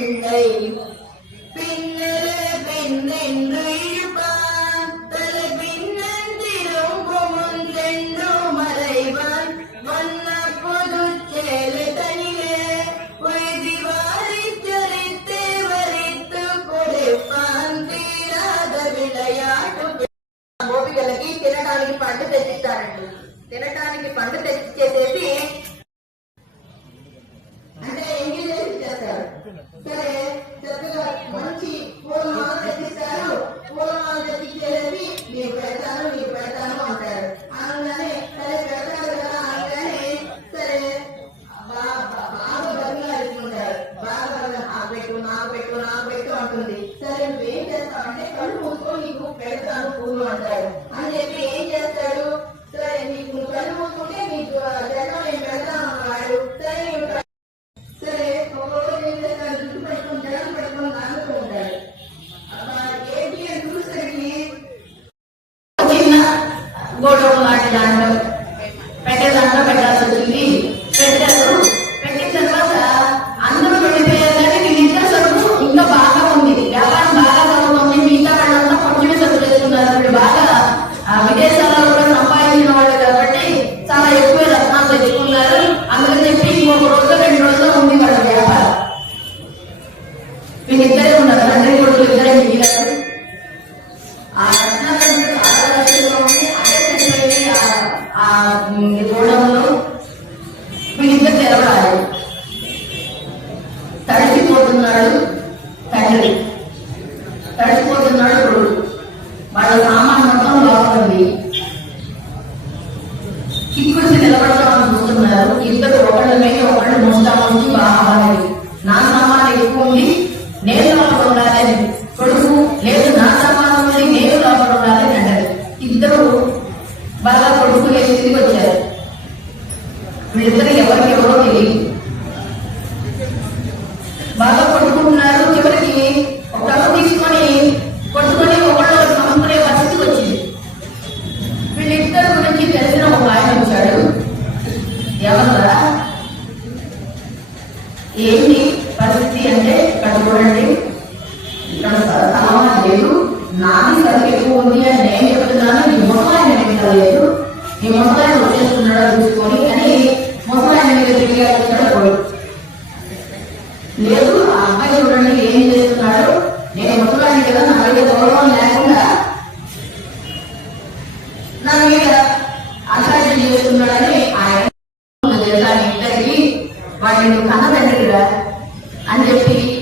Hey. Yeah. చచ్చిపోతున్నాడు తండ్రి. చచ్చిపోతున్నాడు కొడుకు. వాళ్ళ సామాన్ మొత్తం లోపలింది నిలబడతామని చూస్తున్నారు. ఇద్దరు ఒకళ్ళ మీద ఒకళ్ళు ముందా బాగా నా సామాన్ ఎక్కువ ఉంది నేను లోపల ఉండాలని కొడుకు లేదు నా సామాన్ ఉంది నేను లోపల ఉండాలని అంటారు. ఇద్దరు బాగా కొడుకు తిరిగి వచ్చారు. వీళ్ళిద్దరు తెలియదు.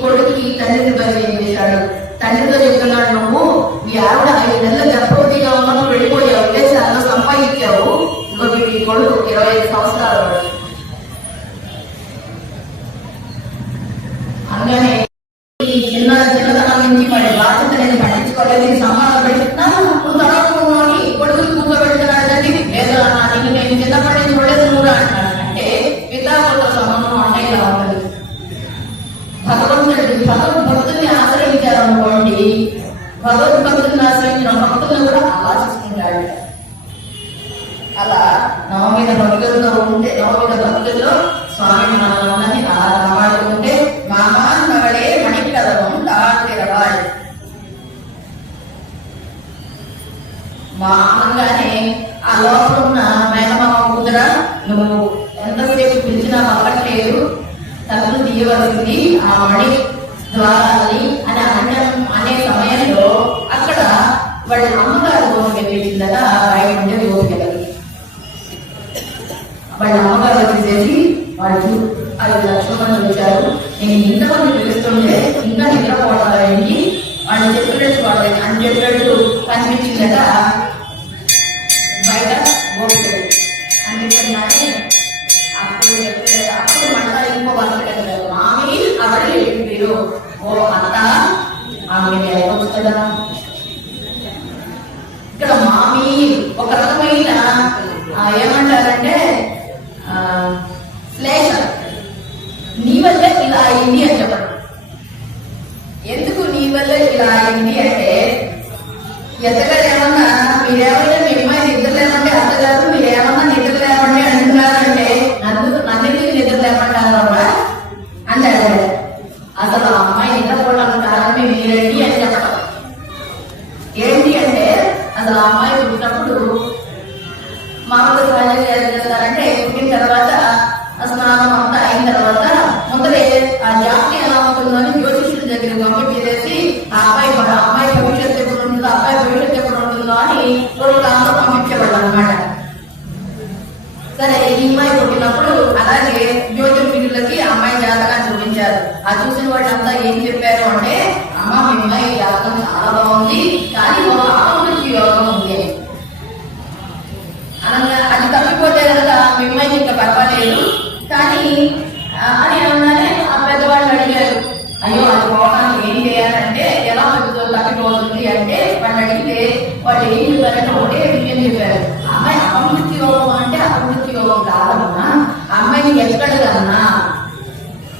కొడుకుకి తల్లిని పరిచయం చేశాడు? తండ్రితో చెప్తున్నాడు నువ్వు మీ ఆవిడ ఐదు నెలలు గర్భవతిగా ఉన్నా వెళ్ళిపోయావు. వెళ్ళిపోయావు విదేశాల్లో సంపాదించావు? ఇంకో మీ కొడుకు ఇరవై ఐదు సంవత్సరాలు అనగానే మామూలుగానే ఆ లోపల ఉన్న మేనమామ కూతుర నువ్వు ఎంతసేపు పిలిచినా అవ్వట్లేదు తలుపు తీయవలసింది ఆ మణి ద్వారాలని అని అనడం అనే సమయంలో అక్కడ వాళ్ళ అమ్మ అసలు ఆ అమ్మాయి పుట్టినప్పుడు మామూలు సహజంగా ఏం చేస్తారంటే పుట్టిన తర్వాత స్నానం అంతా అయిన తర్వాత ముందరే ఆ జాతి ఎలా ఉంటుందో అని జ్యోతిష్యుడి దగ్గర పంపించేసి ఆ అబ్బాయి మన అమ్మాయి భవిష్యత్తు ఎప్పుడు ఉంటుందో అబ్బాయి భవిష్యత్తు ఎప్పుడు ఉంటుందో అని రోజులంతా పంపించేవాళ్ళు అనమాట సరే ఈ అమ్మాయి పుట్టినప్పుడు అలాగే జ్యోతిర్విధులకి అమ్మాయి జాతకాన్ని చూపించారు. ఆ చూసిన వాళ్ళంతా ఏం చెప్పారు అంటే అమ్మ మీ అమ్మాయి జాతకం చాలా బాగుంది. అమ్మాయిని ఎక్కడ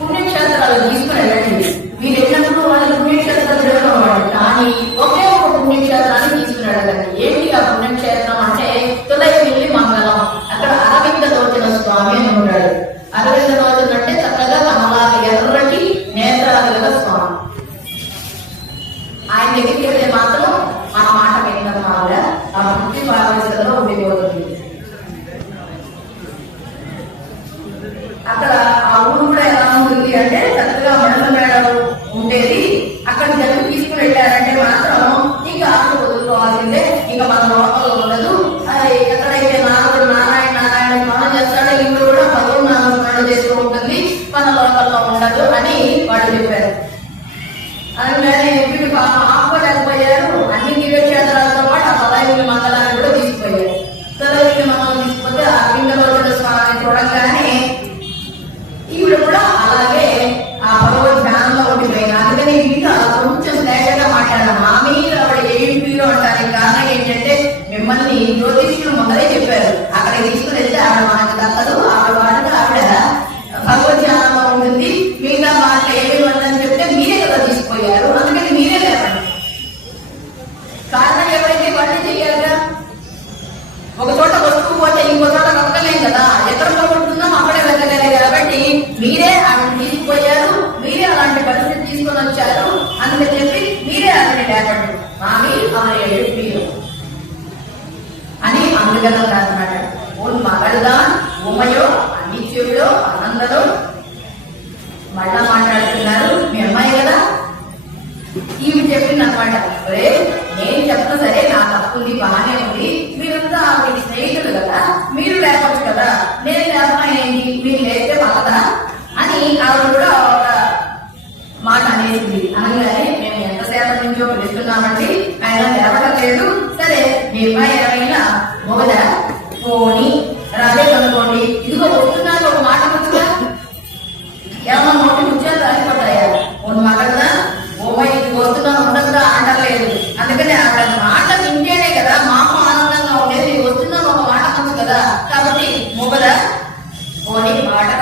పుణ్యక్షేత్రాలు తీసుకుని వెళ్ళండి. మీరు వెళ్ళినప్పుడు వాళ్ళు పుణ్యక్షేత్రాలు తిరగడం కానీ ఒకే ఒక పుణ్యక్షేత్రాన్ని తీసుకుని వెళ్ళండి ఏంటి ఆ పుణ్యక్షేత్రం అంటే తులయమిల్లి మంగళం. అక్కడ అరవింద తోచిన స్వామి అని ఉన్నాడు. అరవింద తోచిన అంటే చక్కగా కమలాల ఎర్రటి నేత్రాలు గల స్వామి. ఆయన దగ్గరికి వెళ్తే మాత్రం ఆ మాట వినడం వల్ల ఆ భక్తి పారవశంలో ఉండిపోతుంది అక్కడ ఆ ఊరు కూడా ఎలా ఉంటుంది అంటే చక్కగా మండల మేడం ఉండేది. అక్కడ జనం తీసుకుని వెళ్ళారంటే మాత్రం ఇంకా ఆట వదులుకోవాల్సిందే. ఇంకా మన లోపల ఉండదు. ఎక్కడైతే నాలుగు నారాయణ నారాయణ స్నానం చేస్తాడో ఇంట్లో కూడా పదవు నాలుగు స్నానం చేస్తూ ఉంటుంది. మన లోపల ఉండదు అని వాళ్ళు చెప్పారు. అందుకని వీళ్ళు పాపం ఆపుకోలేకపోయారు అన్ని దివ్యక్షేత్రాలతో అని అందుకని అన్నమాట మగడుగా ఉమయో అనిత్యుడో ఆనందలో. మళ్ళా మాట్లాడుతున్నారు. మీ అమ్మాయి కదా? ఈమె చెప్పింది అనమాట ఒరే నేను చెప్తా సరే నా తప్పుంది బాగానే ఉంది. మీరంతా మీ స్నేహితులు కదా? మీరు లేపచ్చు కదా? నేను లేపా మీరు లేస్తే పక్కదా అని ఆవిడ కూడా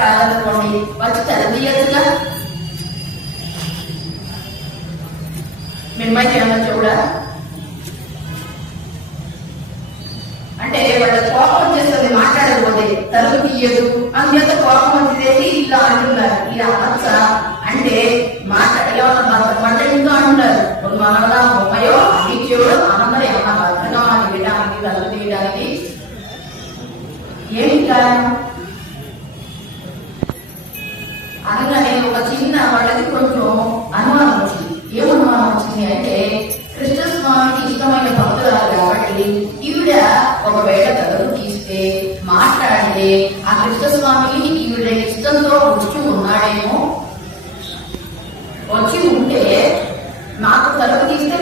పోనీ వచ్చి తెరదీయచ్చుగా మిమ్మల్ని ఏమన్నా చూడా అంటే వాళ్ళ కోపం వచ్చేస్తుంది మాట్లాడకపోతే తలుపు తీయదు. అందుచేత కోపం వచ్చేసి ఇలా అంటున్నారు. ఇలా అనొచ్చా అంటే మాట్లాడ మంటలిందో అంటున్నారు. ఒక బొమ్మయో అనిత్యుడు అనందరూ ఏమన్నా భద్రంగా అని వినడానికి తలుపు తీయడానికి ఏమి కారణం? చిన్న కొంచెం అనుమానం వచ్చింది. ఏం అనుమానం వచ్చింది అంటే కృష్ణస్వామికి ఇష్టమైన భక్తురాలు కాబట్టి ఈవిడ ఒకవేళ కథలు తీస్తే మాట్లాడితే ఆ కృష్ణస్వామికి ఈవిడ ఇష్టంతో వచ్చి ఉన్నాడేమో? వచ్చి ఉంటే నాకు తలుపు తీస్తే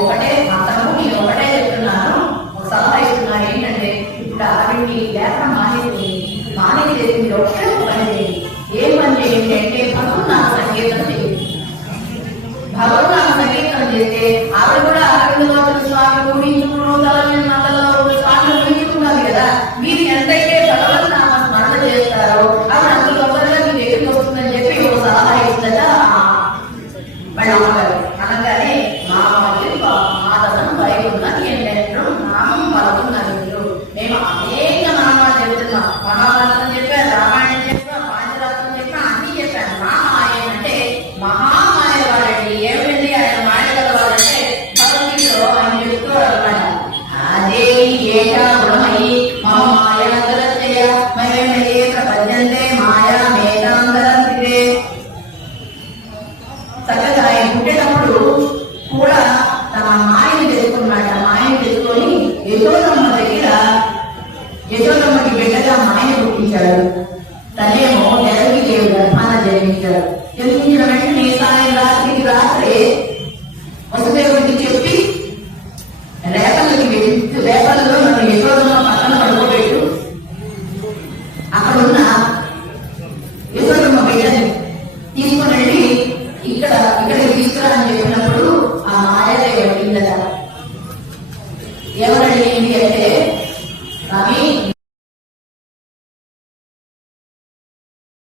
ఒకటే అతను నేను ఒకటే చెప్తున్నాను. సలహా ఇస్తున్నాను ఏంటంటే ఇప్పుడు అవి లేఖ వ్యాపారం మానేది మానేది మీరు ఒకటే ఒకటి చేయండి ఏంటంటే భగవన్ సంగీతం భగవన్ సంగీతం చేస్తే ఆవిడ కూడా ఆవిడ స్వామి ఊహించుకున్నాం Thank you.